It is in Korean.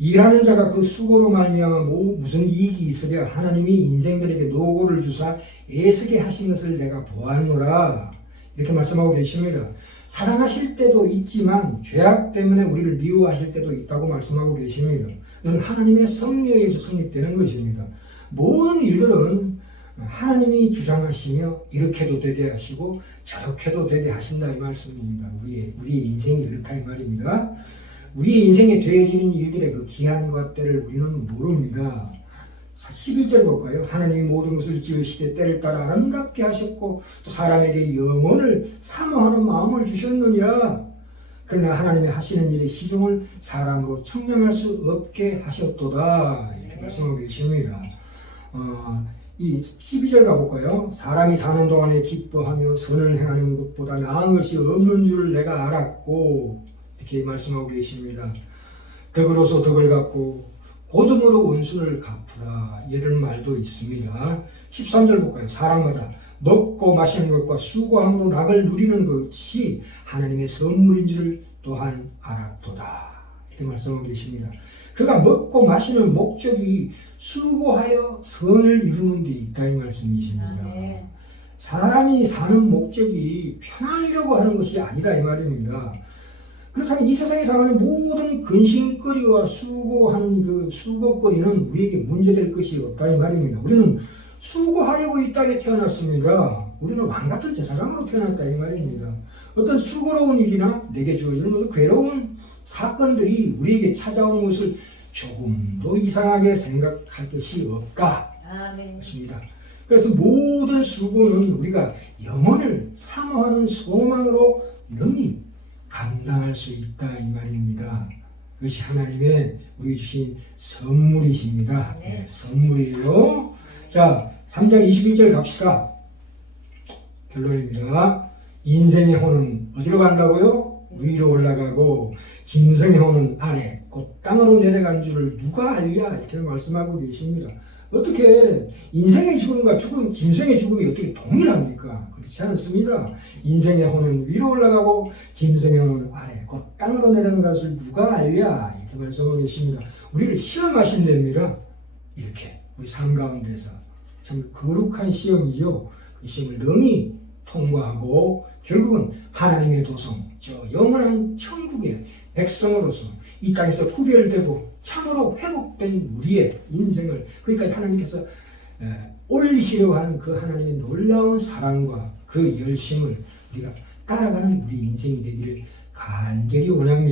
일하는 자가 그 수고로 말미암아 뭐 무슨 이익이 있으랴 하나님이 인생들에게 노고를 주사 애쓰게 하신 것을 내가 보았노라 이렇게 말씀하고 계십니다. 사랑하실 때도 있지만 죄악 때문에 우리를 미워하실 때도 있다고 말씀하고 계십니다. 이건 하나님의 섭리에 의해서 성립되는 것입니다. 모든 일들은 하나님이 주장하시며 이렇게도 되게 하시고 저렇게도 되게 하신다 이 말씀입니다. 우리의 우리의 인생이 이렇다 이 말입니다. 우리의 인생에 되어지는 일들의 그 기한과 때를 우리는 모릅니다. 11절 볼까요? 하나님이 모든 것을 지으시되 때를 따라 아름답게 하셨고 또 사람에게 영혼을 사모하는 마음을 주셨느니라. 그러나 하나님이 하시는 일의 시종을 사람으로 청량할 수 없게 하셨도다. 이렇게 말씀하고 계십니다. 어, 이 12절 가볼까요? 사람이 사는 동안에 기뻐하며 선을 행하는 것보다 나은 것이 없는 줄을 내가 알았고 이렇게 말씀하고 계십니다. 덕으로서 덕을 갚고 고등으로 원수를 갚으라 이런 말도 있습니다. 13절 볼까요? 사람마다 먹고 마시는 것과 수고함으로 낙을 누리는 것이 하나님의 선물인 줄을 또한 알았도다. 이렇게 말씀하고 계십니다. 그가 먹고 마시는 목적이 수고하여 선을 이루는 데 있다 이 말씀이십니다. 아, 네. 사람이 사는 목적이 편하려고 하는 것이 아니라 이 말입니다. 그렇다면 이 세상에 당하는 모든 근심거리와 수고하는 그 수고거리는 우리에게 문제될 것이 없다 이 말입니다. 우리는 수고하려고 이 땅에 태어났습니다. 우리는 왕같은 제사장으로 태어났다 이 말입니다. 어떤 수고로운 일이나 내게 주어지는 괴로운 사건들이 우리에게 찾아온 것을 조금도 이상하게 생각할 것이 없다. 아멘. 것입니다. 그래서 모든 수고는 우리가 영혼을 사모하는 소망으로 능히 감당할 수 있다 이 말입니다. 그것이 하나님의 우리 주신 선물이십니다. 네. 네, 선물이에요. 자, 3장 21절 갑시다. 결론입니다. 인생의 혼은 어디로 간다고요? 위로 올라가고 짐승의 혼은 아래 곧 땅으로 내려간 줄을 누가 알랴 이렇게 말씀하고 계십니다. 어떻게 인생의 죽음과 죽음, 짐승의 죽음이 어떻게 동일합니까? 그렇지 않습니다. 인생의 혼은 위로 올라가고 짐승의 혼은 아래 곧 땅으로 내려간 것을 누가 알랴 이렇게 말씀하고 계십니다. 우리를 시험하신답니다. 이렇게 우리 삶 가운데서 참 거룩한 시험이죠. 그 시험을 능히 통과하고 결국은 하나님의 도성, 저 영원한 천국의 백성으로서 이 땅에서 구별되고 참으로 회복된 우리의 인생을 거기까지 하나님께서 에, 올리시려고 하는 그 하나님의 놀라운 사랑과 그 열심을 우리가 따라가는 우리 인생이 되기를 간절히 원합니다.